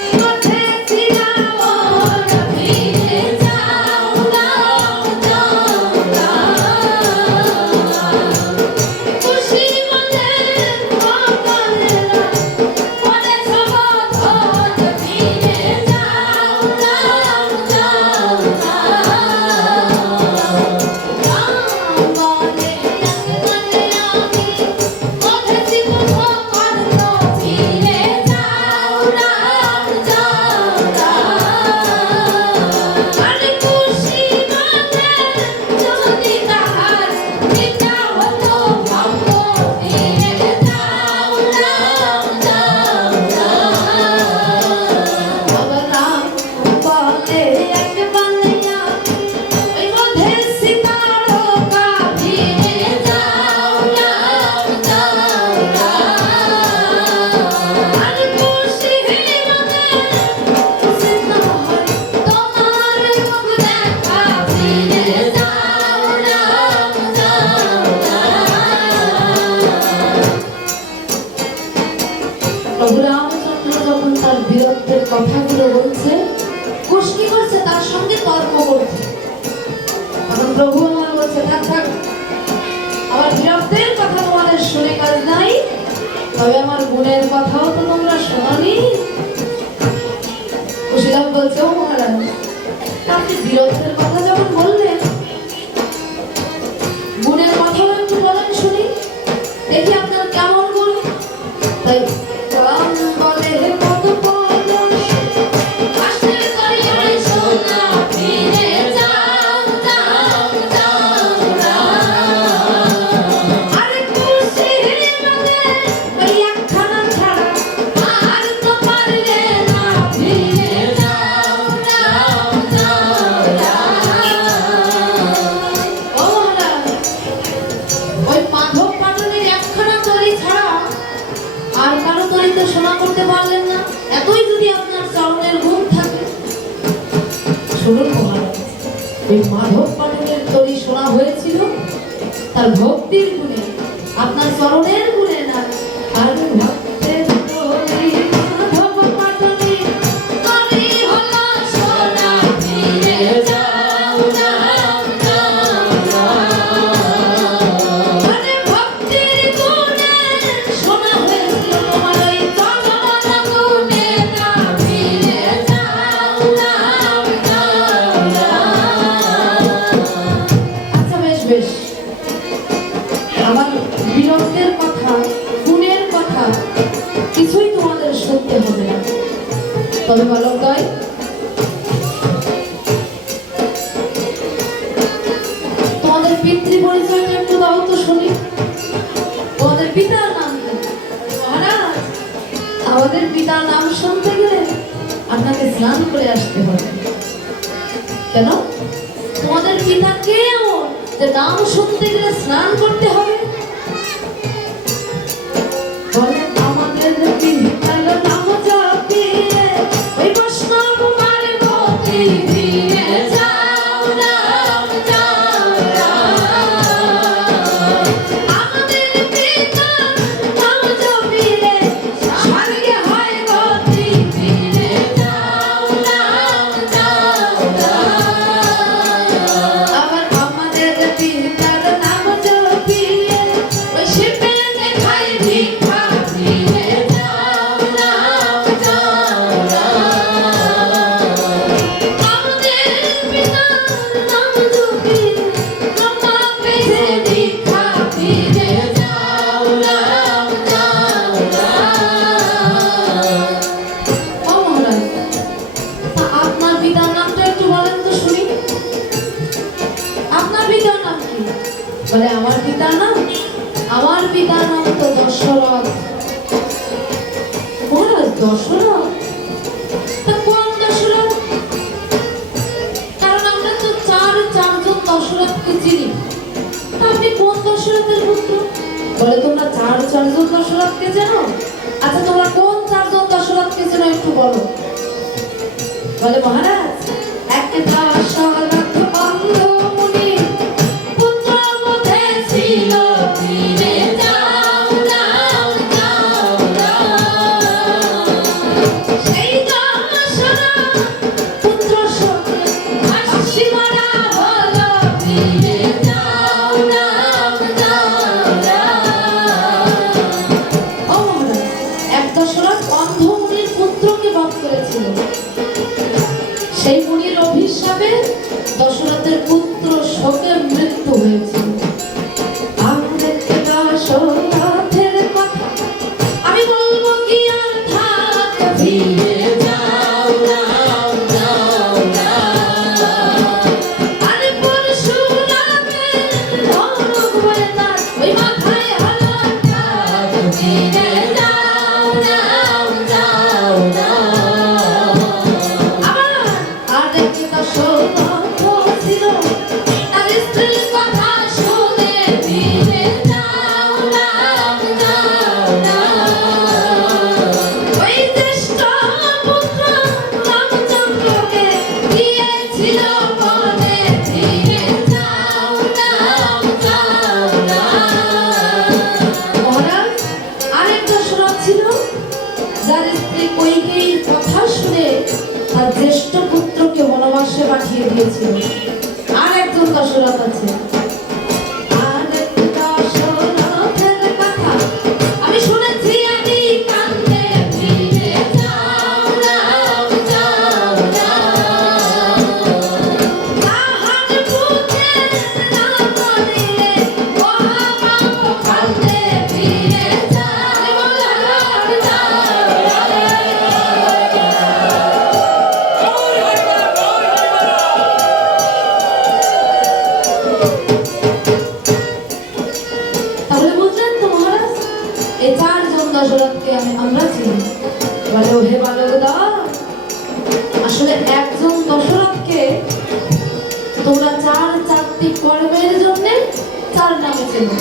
Oh! করছে, কুষ্টি করছে, তার সঙ্গে তর্ক করছে। এখন প্রভু আমার বলছে থাক থাক। আমার বীরত্বের কথা তোমাদের শুনে কাজ নাই, তবে আমার গুণের কথাও তো তোমরা শোনানি। কুশিরাম বলছে, ও মহারাজ, আপনি বীরত্বের কথা যখন বললেন, গুণের কথাও একটু বলেন শুনি। দেখি আপনার কেমন গুণ। তাই আমাদের পিতার নাম শুনতে গেলে আপনাকে স্নান করে আসতে হবে। কেন? তোমাদের পিতা কে এমন যে নাম শুনতে গেলে স্নান করতে হবে? দশরথ তা কোন দশরথ কারণ আমরা তো চার চারজন দশরথকে চিনি। আপনি কোন দশরথের পুত্র? বলে তোমরা চার চারজন দশরথকে জানো আচ্ছা তোমরা কোন চারজন দশরথকে চেনো একটু বলো। বলে মহারাজ আসলে একজন দশরথকে তোমরা চার চারটি কর্মের জন্য চার নামে চেনো।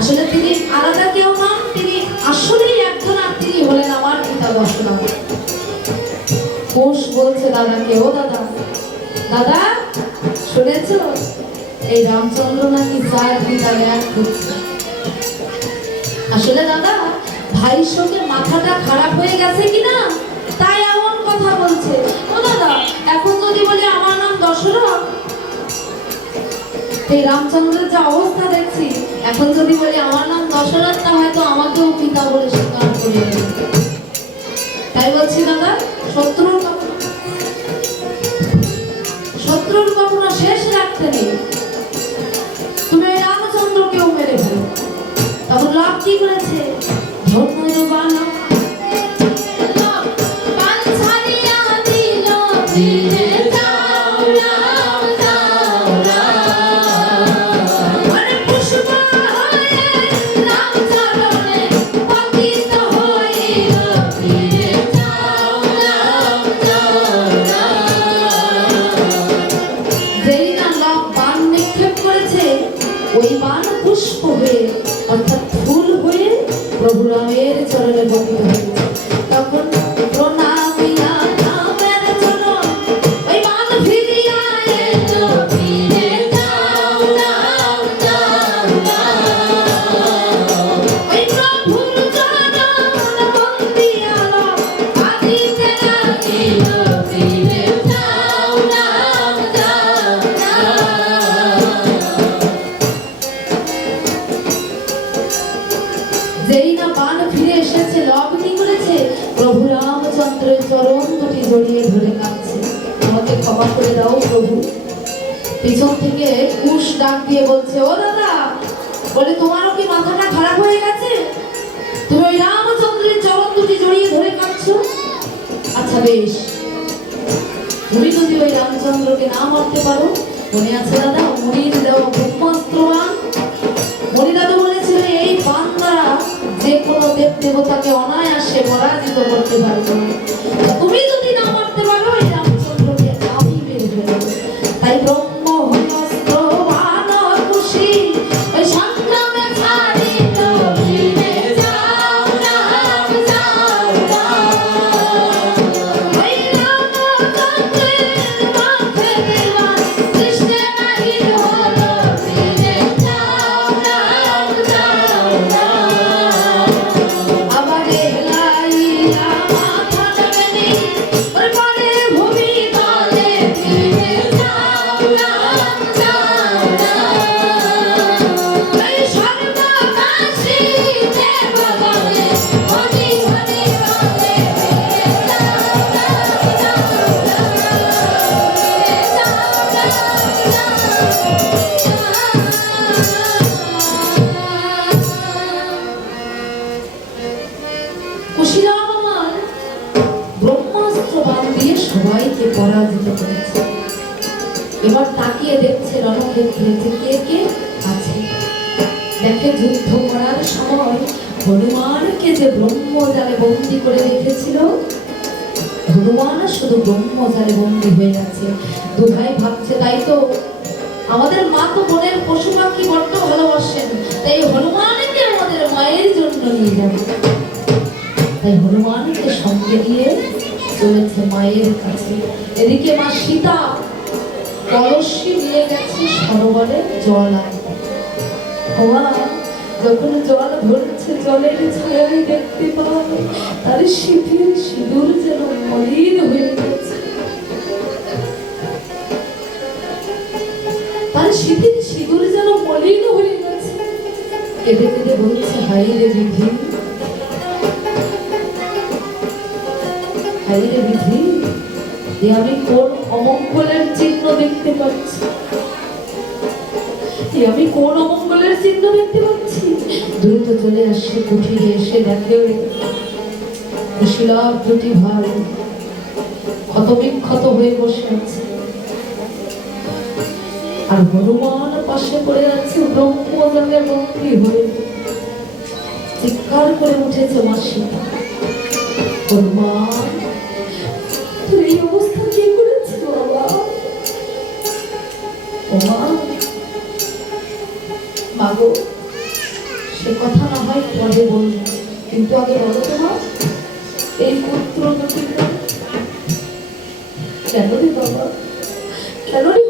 আসলে তিনি আলাদা কেউ নন তিনি আসলেই একজন আর তিনি হলেন আমার পিতা দশরথ কোষ বলছে দাদাকে ও দাদা। দাদা, শুনেছ? এই রামচন্দ্র নাকি চার পিতার এক আসলে দাদা, ভাই সঙ্গে মাথাটা খারাপ হয়ে গেছে কিনা? বলছে, ও দাদা, এখন যদি বলি আমার নাম দশরথ? এই রামচন্দ্রের যে অবস্থা দেখছি, এখন যদি বলি আমার নাম দশরথ তা হয়তো আমাকেও পিতা বলে স্বীকার করে তাই বলছি, দাদা, শত্রুর শত্রুর কখনো শেষ রাখতে নেই। তুমি রামচন্দ্রকেও মেরে ফেলো। তখন লাভ কি করেছে? পুষ্প হয়ে অর্থাৎ ফুল হয়ে প্রভু রামের চরণে পতিত যেই না বান ফিরে এসেছে কি করেছে? প্রভু রামচন্দ্রের চরণ দুটি জড়িয়ে ধরে কাঁদছে। আমাকে ক্ষমা করে দাও প্রভু। পিছন থেকে কুশ ডাক দিয়ে বলছে, ও দাদা, বলে তোমারও কি মাথাটা খারাপ হয়ে গেছে? তুমি ওই রামচন্দ্রের চরণ দুটি জড়িয়ে ধরে কাঁদছো? আচ্ছা বেশ। তুমি যদি ওই রামচন্দ্রকে না মারতে পারো, মনে আছে দাদা মনির দেওয়া দেব দেবতাকে অনায়াসে পরাজিত করতে পারবে তুমি যদি না মারতে পারো, এই রামচন্দ্রকে আমি বের তাই ব্রহ্ম শুধু ব্রহ্মজালে বন্দি হয়ে আছে দু ভাই ভাবছে, তাই তো আমাদের মা তো বোনের পশু পাখি বড্ড ভালোবাসেন। তাই হনুমানকে আমাদের মায়ের জন্য নিয়ে যাবে তাই হনুমানকে সঙ্গে নিয়ে চলেছে মায়ের কাছে। এদিকে মা সীতা কলসি নিয়ে গেছে সরোবরে জল আনতে। ওমা যখন জল ভরছে, জলের ছায়ায় দেখতে পায় তার শিথিল সিঁদুর যেন মলিন হয়ে গেছে তার শিথিল সিঁদুর যেন মলিন হয়ে গেছে। কেঁদে কেঁদে বলছে হাই রে বিধি। হাই রে বিধি, এ আমি কোন অমঙ্গলের চিহ্ন দেখতে পাচ্ছি? এ আমি কোন অমঙ্গলের চিহ্ন দেখতে পাচ্ছি? দ্রুত চলে আসছে কুঠিরে এসে দেখে কুশিলাভ দুটি ভাই ক্ষত বিক্ষত হয়ে বসে আছে। আর হনুমান পাশে পড়ে আছে ব্রহ্মজালে বন্দী হয়ে। চিৎকার করে উঠেছে মাসি হনুমান মাগো সে কথা না হয় পরে বলব। কিন্তু আগে বলো তো মা, এই পুত্র কেন রে বাবা? কেন রে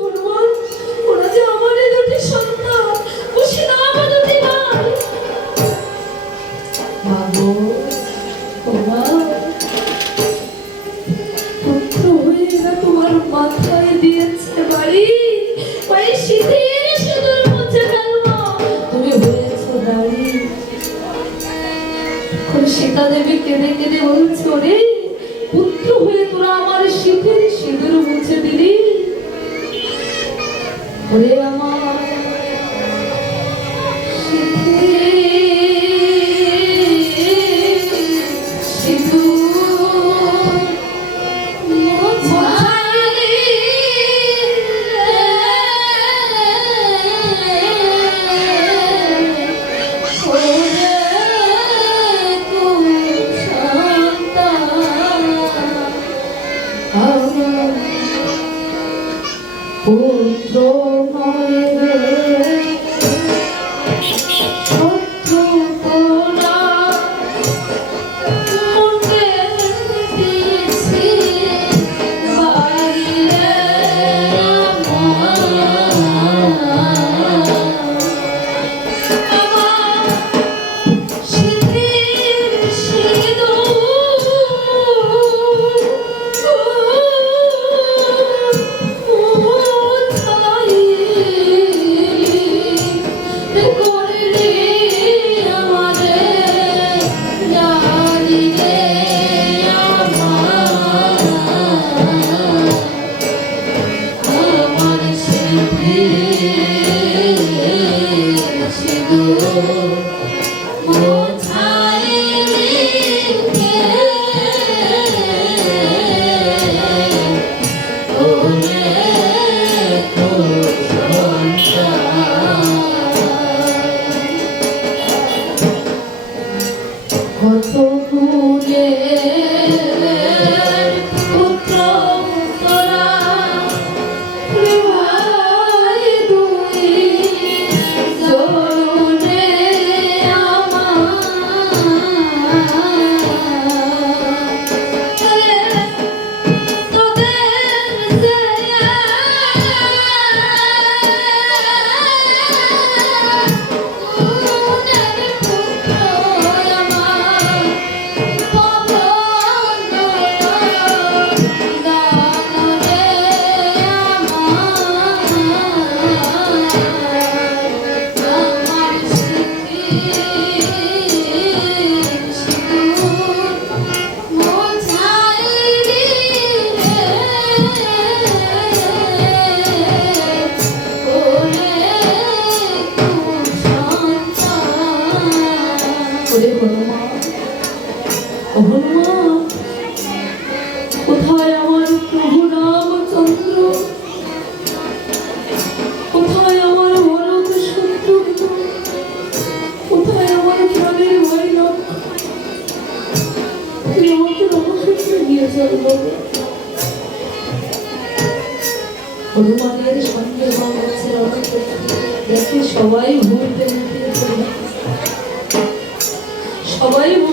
ওরে আমার Otro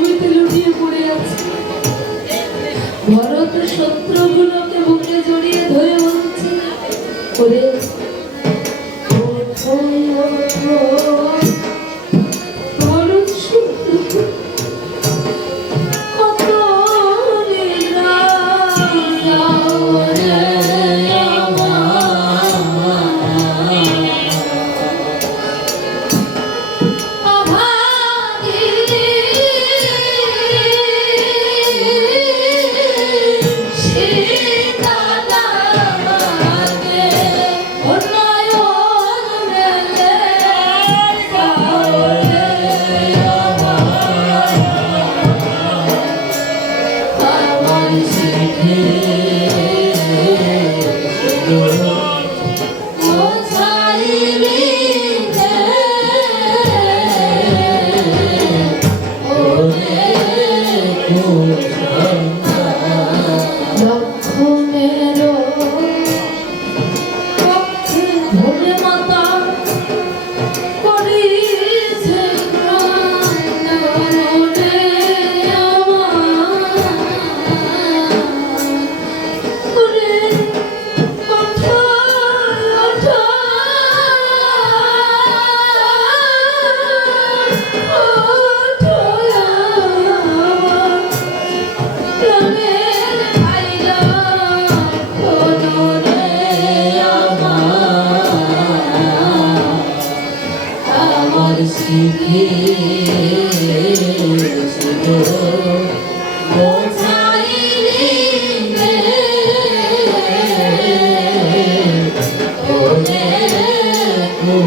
ভূমিতে লুটিয়ে পড়ে আছে। ভরত শত্রুগুলোকে বুকে জড়িয়ে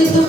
esto